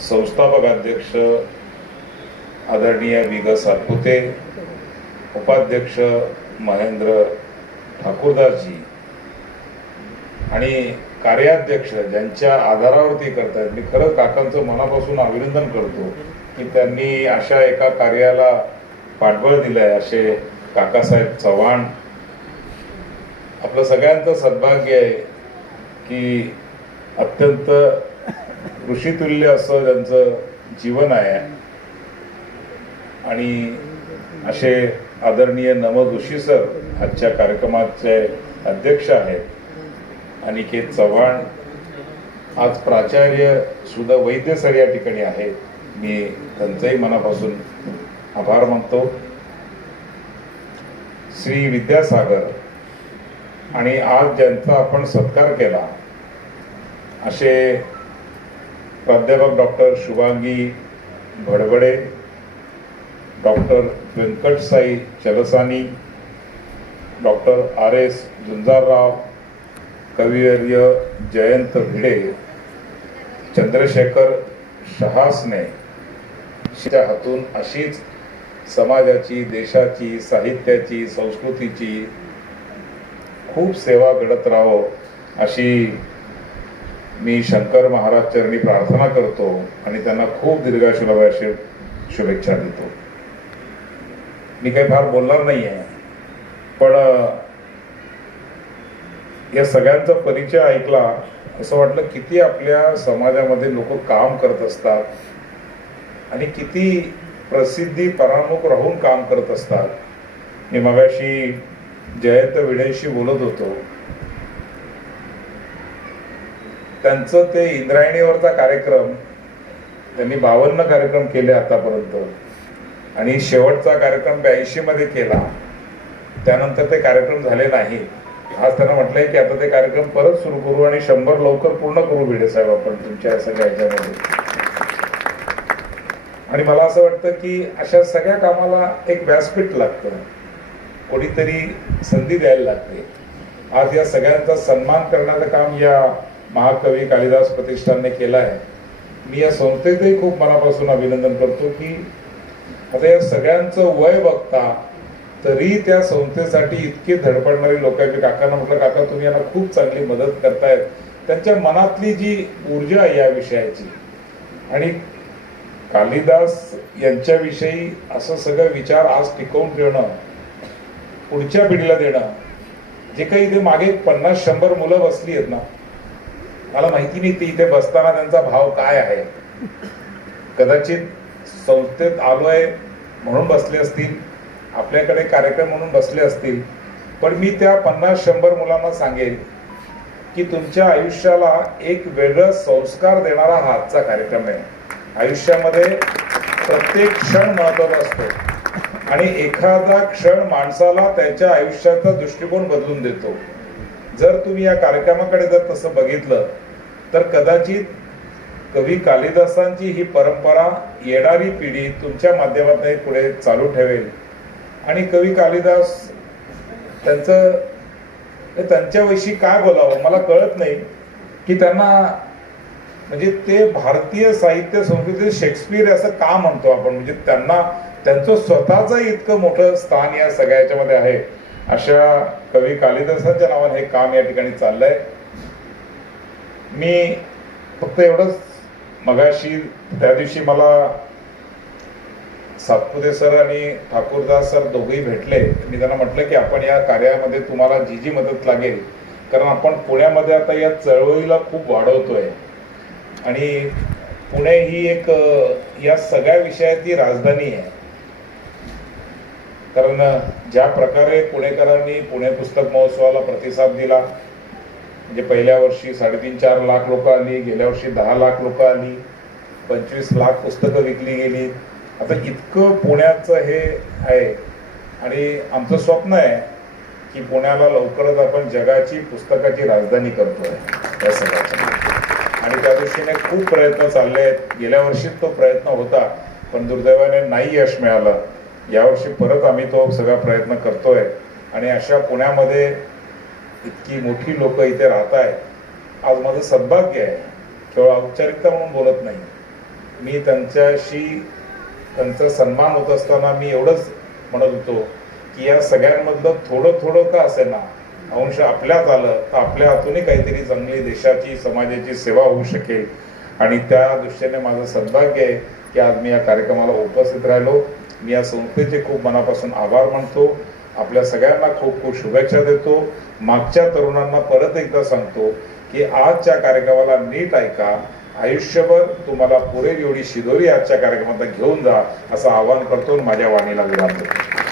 संस्थापक अध्यक्ष आदरणीय विग सातपुते उपाध्यक्ष महेंद्र ठाकूरदासजी आणि कार्याध्यक्ष ज्यांच्या आधारावरती करतायत. मी खरं काकांचं मनापासून अभिनंदन करतो की त्यांनी अशा एका कार्याला पाठबळ दिलंय असे काकासाहेब चव्हाण. आपलं सगळ्यांचं सद्भाग्य आहे की अत्यंत ऋषितुल्य असं त्यांचं जीवन आहे. आणि असे आदरणीय नमद ऋषी सर आजच्या कार्यक्रमाचे अध्यक्ष आहेत. अनिकेत चव्हाण आज प्राचार्य सुद्धा वैद्य सर या ठिकाणी आहेत. मी त्यांचंही मनापासून आभार मानतो. श्री विद्यासागर आणि आज ज्यांचा आपण सत्कार केला असे प्राध्यापक doctor Shubhangi Bhadbade doctor Venkatsai Chalasani doctor R S Jhunjarrao कविवर्य जयंत भिडे चंद्रशेखर शहासने. शिच्या हातून अशीच समाजाची देशाची साहित्याची संस्कृतीची खूप सेवा घडत राहो अशी मी शंकर महाराज चरणी प्रार्थना करतो आणि त्यांना खूप दीर्घाशुलाभाशी शुभेच्छा देतो. मी काही फार बोलणार नाही आहे पण या सगळ्यांचा परिचय ऐकला असं वाटलं किती आपल्या समाजामध्ये लोक काम करत असतात आणि किती प्रसिद्धी परामुख राहून काम करत असतात. मी मगाशी जयंत विडेशी बोलत होतो. त्यांचं ते इंद्रायणीवरचा कार्यक्रम त्यांनी बावन्न कार्यक्रम केले आतापर्यंत. आणि शेवटचा कार्यक्रम ब्याऐंशी मध्ये केला. त्यानंतर ते कार्यक्रम झाले नाही. आज त्यांना म्हटलंय की आता ते कार्यक्रम परत सुरू करू आणि शंभर लवकर पूर्ण करू भिडे साहेब आपण तुमच्या सगळ्या ह्याच्यामध्ये. आणि मला असं वाटतं की अशा सगळ्या कामाला एक व्यासपीठ लागतं. कोणीतरी संधी द्यायला लागते. आज या सगळ्यांचा सन्मान करण्याचं काम या महाकवी कालिदास प्रतिष्ठानने केला आहे. मी या संस्थेचंही खूप मनापासून अभिनंदन करतो की आता या सगळ्यांचं वय बघता तरी त्या संस्थेसाठी इतके धडपडणारी लोक आहेत की काकांना म्हटलं काका तुम्ही यांना खूप चांगली मदत करतायत. त्यांच्या मनातली जी ऊर्जा आहे या विषयाची. आणि कालिदास यांच्याविषयी असं सगळं विचार आज टिकवून ठेवणं पुढच्या पिढीला देणं जे काही इथे मागे पन्नास शंभर मुलं बसली आहेत ना मला माहिती नाही ते इथे बसताना त्यांचा भाव काय आहे. कदाचित संस्थेत आलोय म्हणून बसले असतील आपल्याकडे कार्यक्रम म्हणून बसले असतील पण मी त्या पन्नास शंभर मुलांना सांगेन की तुमच्या आयुष्याला एक वेगळं संस्कार देणारा हा आजचा कार्यक्रम आहे. आयुष्यामध्ये प्रत्येक क्षण महत्त्वाचा असतो. आणि एखादा क्षण माणसाला त्याच्या आयुष्याचा दृष्टिकोन बदलून देतो. जर तुम्ही या कार्यक्रमाकडे जर तसं बघितलं तर कदाचित कवी कालिदासांची ही परंपरा येणारी पिढी तुमच्या माध्यमातून पुढे चालू ठेवेल. आणि कवी कालिदास त्यांचं त्यांच्याविषयी काय बोलावं मला कळत नाही की त्यांना म्हणजे ते भारतीय साहित्य संस्कृती शेक्सपियर असं का म्हणतो आपण? म्हणजे त्यांना त्यांचं स्वतःचं इतकं मोठं स्थान या सगळ्या याच्यामध्ये आहे. अशा कवी कालिदासांच्या नावाने हे काम या ठिकाणी चाललंय. मी फक्त एवढंच मगाशी त्या दिवशी मला सातपुते सर आणि ठाकूरदास सर दोघेही भेटले. मी त्यांना म्हटलं की आपण या कार्यामध्ये तुम्हाला जी जी मदत लागेल कारण आपण पुण्यामध्ये आता या चळवळीला खूप वाढवतोय. आणि पुणे ही एक या सगळ्या विषयाची राजधानी आहे. कारण ज्या प्रकारे पुणेकरांनी पुणे पुस्तक महोत्सवाला प्रतिसाद दिला म्हणजे पहिल्या वर्षी साडेतीन चार लाख लोक आली गेल्या वर्षी दहा लाख लोक आली पंचवीस लाख पुस्तकं विकली गेली. आता इतकं पुण्याचं हे आहे आणि आमचं स्वप्न आहे की पुण्याला लवकरच आपण जगाची पुस्तकाची राजधानी करतोय. या सगळ्याच्या. आणि त्या दृष्टीने खूप प्रयत्न चालले आहेत. गेल्या वर्षीच तो प्रयत्न होता पण दुर्दैवाने नाही यश मिळालं. यावर्षी परत आम्ही तो सगळा प्रयत्न करतोय. आणि अशा पुण्यामध्ये इतकी मोठी लोक इथे राहत आहेत आज माझं सद्भाग्य आहे. केवळ औपचारिकता म्हणून बोलत नाही. मी त्यांच्याशी त्यांचा सन्मान होत असताना मी एवढंच म्हणत होतो की या सगळ्यांमधलं थोडं थोडं का असे ना अंश आपल्यात आलं तर आपल्या हातूनही काहीतरी चांगली देशाची समाजाची सेवा होऊ शकेल. आणि त्या दृष्टीने माझं सद्भाग्य आहे की आज मी या कार्यक्रमाला उपस्थित राहिलो. मी या संस्थेचे खूप मनापासून आभार मानतो. आपल्या सगळ्यांना खूप खूप शुभेच्छा देतो. मागच्या तरुणांना परत एकदा सांगतो की आजच्या कार्यक्रमाला नीट ऐका. आयुष्यभर तुम्हाला पुरेल एवढी शिदोरी आजच्या कार्यक्रमात घेऊन जा असं आवाहन करतो माझ्या वाणीला विराम देतो.